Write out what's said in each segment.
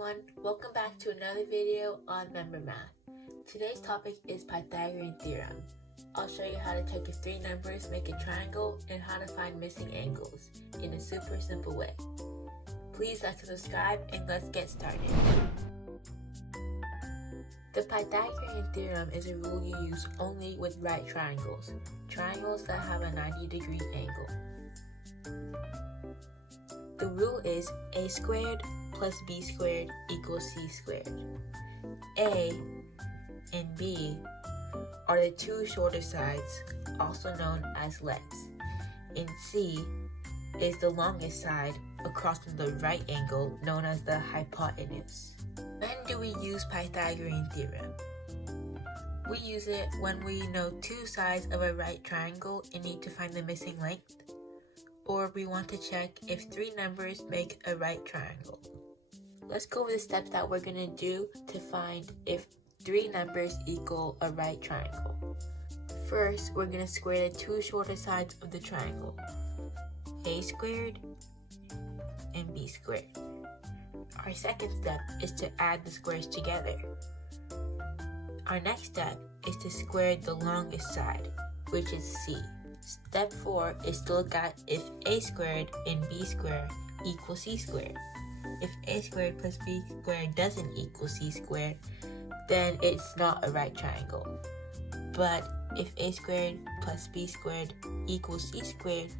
everyone, welcome back to another video on Member Math. Today's topic is Pythagorean theorem. I'll show you how to check if three numbers make a triangle and how to find missing angles in a super simple way. Please like and subscribe and let's get started. The Pythagorean theorem is a rule you use only with right triangles, triangles that have a 90-degree angle. The rule is a squared plus b squared equals c squared. A and b are the two shorter sides, also known as legs, and c is the longest side across from the right angle, known as the hypotenuse. When do we use Pythagorean theorem? We use it when we know two sides of a right triangle and need to find the missing length, or we want to check if three numbers make a right triangle. Let's go over the steps that we're going to do to find if three numbers equal a right triangle. First, we're going to square the two shorter sides of the triangle, a squared and b squared. Our second step is to add the squares together. Our next step is to square the longest side, which is c. Step 4 is to look at if a squared and b squared equal c squared. If a squared plus b squared doesn't equal c squared, then it's not a right triangle. But if a squared plus b squared equals c squared,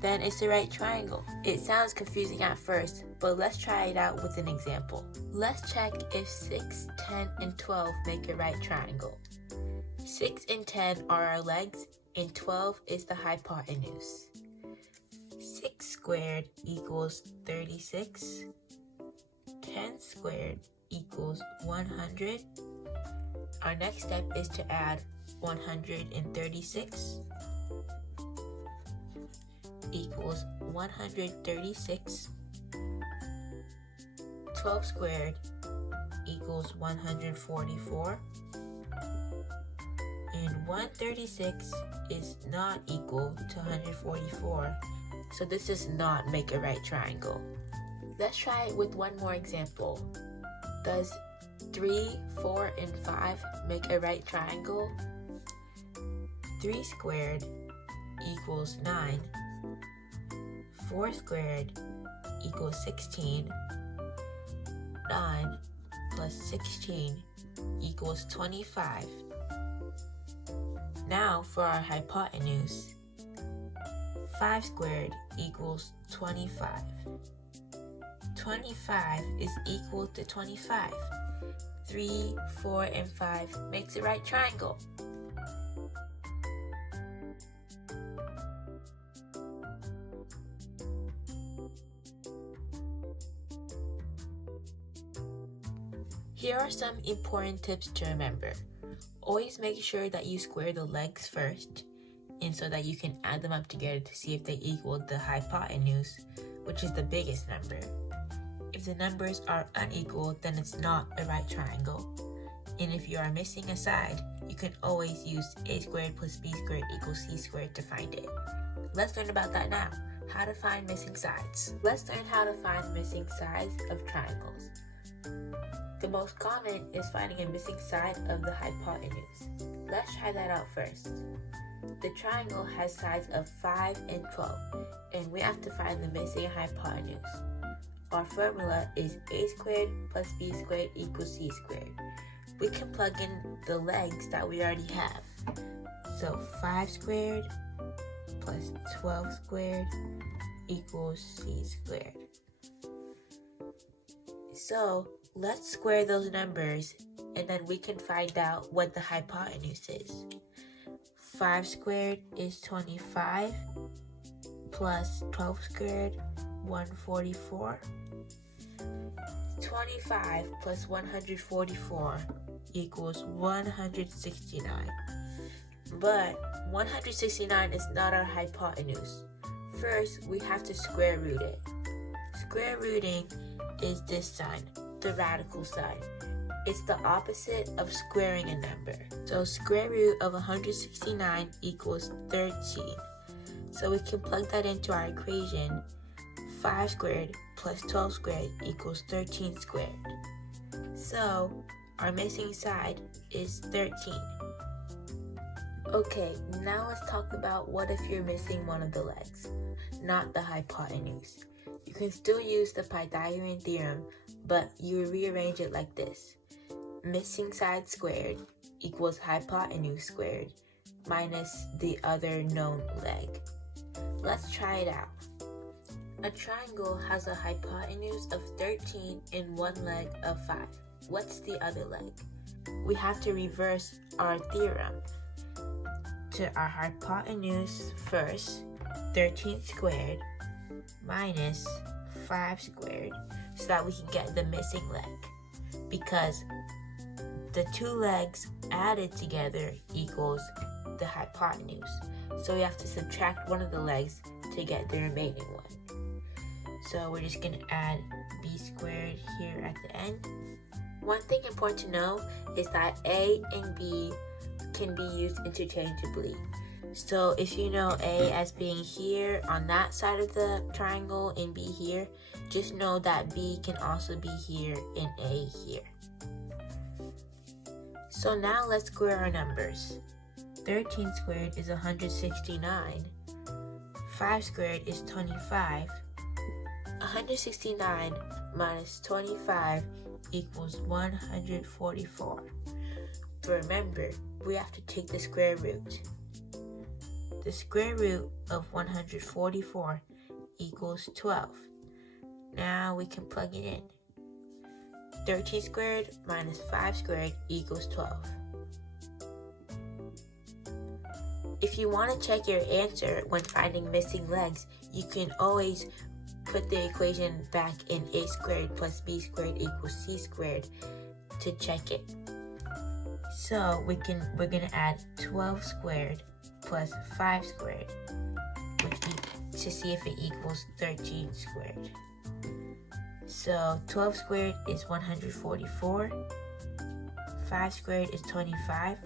then it's the right triangle. It sounds confusing at first, but let's try it out with an example. Let's check if 6, 10, and 12 make a right triangle. 6 and 10 are our legs, and 12 is the hypotenuse. 6 squared equals 36. 10 squared equals 100. Our next step is to add 136 equals 136. 12 squared equals 144. And 136 is not equal to 144, so this does not make a right triangle. Let's try it with one more example. Does 3, 4, and 5 make a right triangle? 3 squared equals 9. 4 squared equals 16. 9 plus 16 equals 25. Now for our hypotenuse. 5 squared equals 25. 25 is equal to 25. 3, 4, and 5 makes a right triangle. Here are some important tips to remember. Always make sure that you square the legs first, and so that you can add them up together to see if they equal the hypotenuse, which is the biggest number. If the numbers are unequal, then it's not a right triangle. And if you are missing a side, you can always use a squared plus b squared equals c squared to find it. Let's learn about that now. How to find missing sides. Let's learn how to find missing sides of triangles. The most common is finding a missing side of the hypotenuse. Let's try that out first. The triangle has sides of 5 and 12, and we have to find the missing hypotenuse. Our formula is a squared plus b squared equals c squared. We can plug in the legs that we already have. So 5 squared plus 12 squared equals c squared. So let's square those numbers, and then we can find out what the hypotenuse is. 5 squared is 25, plus 12 squared, 144. 25 plus 144 equals 169. But 169 is not our hypotenuse. First, we have to square root it. Square rooting is this sign, the radical sign. It's the opposite of squaring a number. So square root of 169 equals 13. So we can plug that into our equation. 5 squared plus 12 squared equals 13 squared. So our missing side is 13. Okay, now let's talk about what if you're missing one of the legs, not the hypotenuse. You can still use the Pythagorean theorem, but you rearrange it like this. Missing side squared equals hypotenuse squared minus the other known leg. Let's try it out. A triangle has a hypotenuse of 13 and one leg of 5. What's the other leg? We have to reverse our theorem to our hypotenuse first, 13 squared minus 5 squared, so that we can get the missing leg, because the two legs added together equals the hypotenuse. So we have to subtract one of the legs to get the remaining one. So we're just going to add b squared here at the end. One thing important to know is that a and b can be used interchangeably. So if you know a as being here on that side of the triangle and b here, just know that b can also be here and a here. So now let's square our numbers. 13 squared is 169. 5 squared is 25. 169 minus 25 equals 144. But remember, we have to take the square root. The square root of 144 equals 12. Now we can plug it in. 13 squared minus 5 squared equals 12. If you want to check your answer when finding missing legs, you can always put the equation back in a squared plus b squared equals c squared to check it. So we're gonna add 12 squared plus 5 squared, to see if it equals 13 squared. So 12 squared is 144, 5 squared is 25.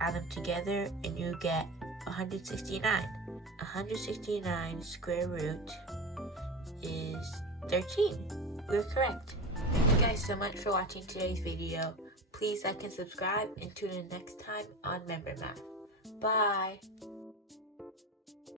Add them together and you get 169. 169 square root is 13. We're correct. Thank you guys so much for watching today's video. Please like and subscribe and tune in next time on Member Math. Bye!